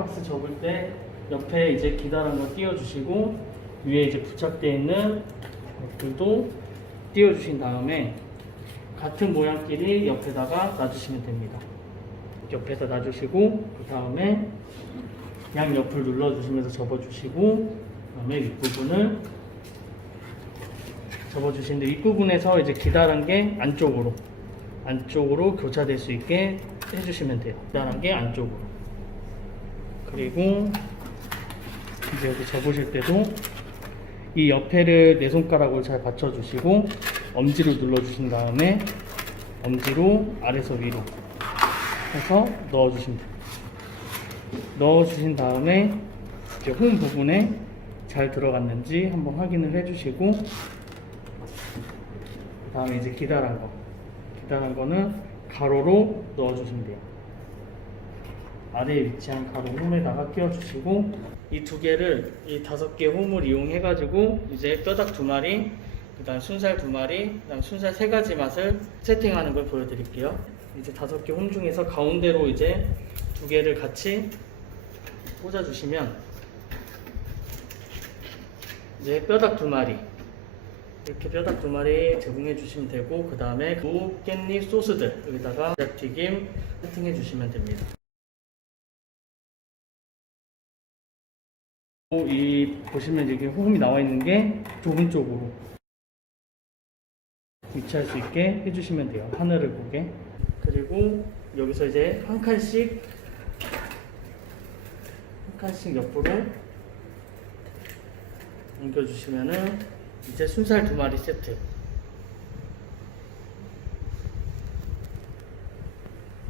박스 접을 때 옆에 이제 기다란 거 띄워주시고 위에 이제 부착되어 있는 것들도 띄워주신 다음에 같은 모양끼리 옆에다가 놔주시면 됩니다. 옆에다 놔주시고 그 다음에 양 옆을 눌러주시면서 접어주시고 그다음에 윗부분을 접어주시는데 윗부분에서 이제 기다란 게 안쪽으로 안쪽으로 교차될 수 있게 해주시면 돼요. 기다란 게 안쪽으로 그리고 이제 여기 접으실 때도 이 옆에를 네 손가락으로 잘 받쳐주시고 엄지로 눌러주신 다음에 엄지로 아래서 위로 해서 넣어주시면 돼요. 넣어주신 다음에 이제 홈 부분에 잘 들어갔는지 한번 확인을 해주시고 그 다음에 이제 기다란 거 기다란 거는 가로로 넣어주시면 돼요. 아래에 위치한 가로 홈에다가 끼워주시고 이 두 개를 이 다섯 개 홈을 이용해 가지고 이제 뼈닭 두 마리 그다음 순살 두 마리 그다음 순살 세 가지 맛을 세팅하는 걸 보여드릴게요. 이제 다섯 개 홈 중에서 가운데로 이제 두 개를 같이 꽂아주시면 이제 뼈닭 두 마리 이렇게 뼈닭 두 마리 제공해 주시면 되고 그 다음에 무 깻잎 소스들 여기다가 튀김 세팅해 주시면 됩니다. 이 보시면 이렇게 호흡이 나와 있는 게 좁은 쪽으로 위치할 수 있게 해주시면 돼요. 하늘을 보게. 그리고 여기서 이제 한 칸씩 한 칸씩 옆으로 옮겨주시면은 이제 순살 두 마리 세트.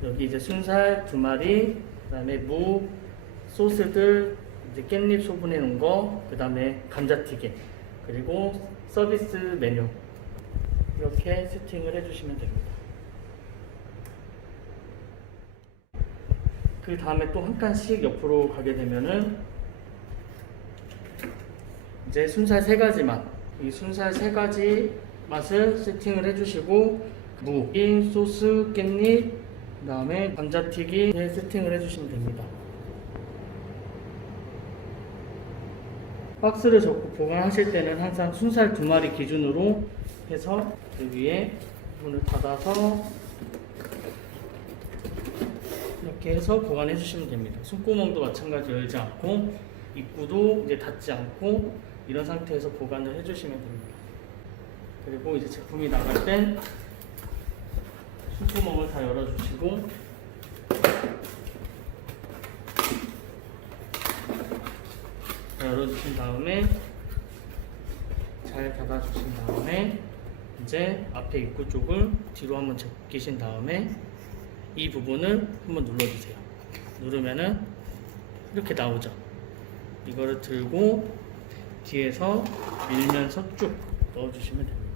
여기 이제 순살 두 마리, 그다음에 무, 소스들, 이제 깻잎 소분해 놓은 거, 그 다음에 감자튀김, 그리고 서비스 메뉴 이렇게 세팅을 해주시면 됩니다. 그 다음에 또 한 칸씩 옆으로 가게 되면은 이제 순살 세 가지 맛, 이 순살 세 가지 맛을 세팅을 해주시고 무, 인 소스, 깻잎, 그 다음에 감자튀김 세팅을 해주시면 됩니다. 박스를 접고 보관하실 때는 항상 순살 두 마리 기준으로 해서 그 위에 문을 닫아서 이렇게 해서 보관해 주시면 됩니다. 손구멍도 마찬가지 열지 않고 입구도 이제 닫지 않고 이런 상태에서 보관을 해 주시면 됩니다. 그리고 이제 제품이 나갈 땐 손구멍을 다 열어 주시고 다 열어주신 다음에 잘 닫아주신 다음에 이제 앞에 입구 쪽을 뒤로 한번 제끼신 다음에 이 부분을 한번 눌러주세요. 누르면은 이렇게 나오죠. 이거를 들고 뒤에서 밀면서 쭉 넣어주시면 됩니다.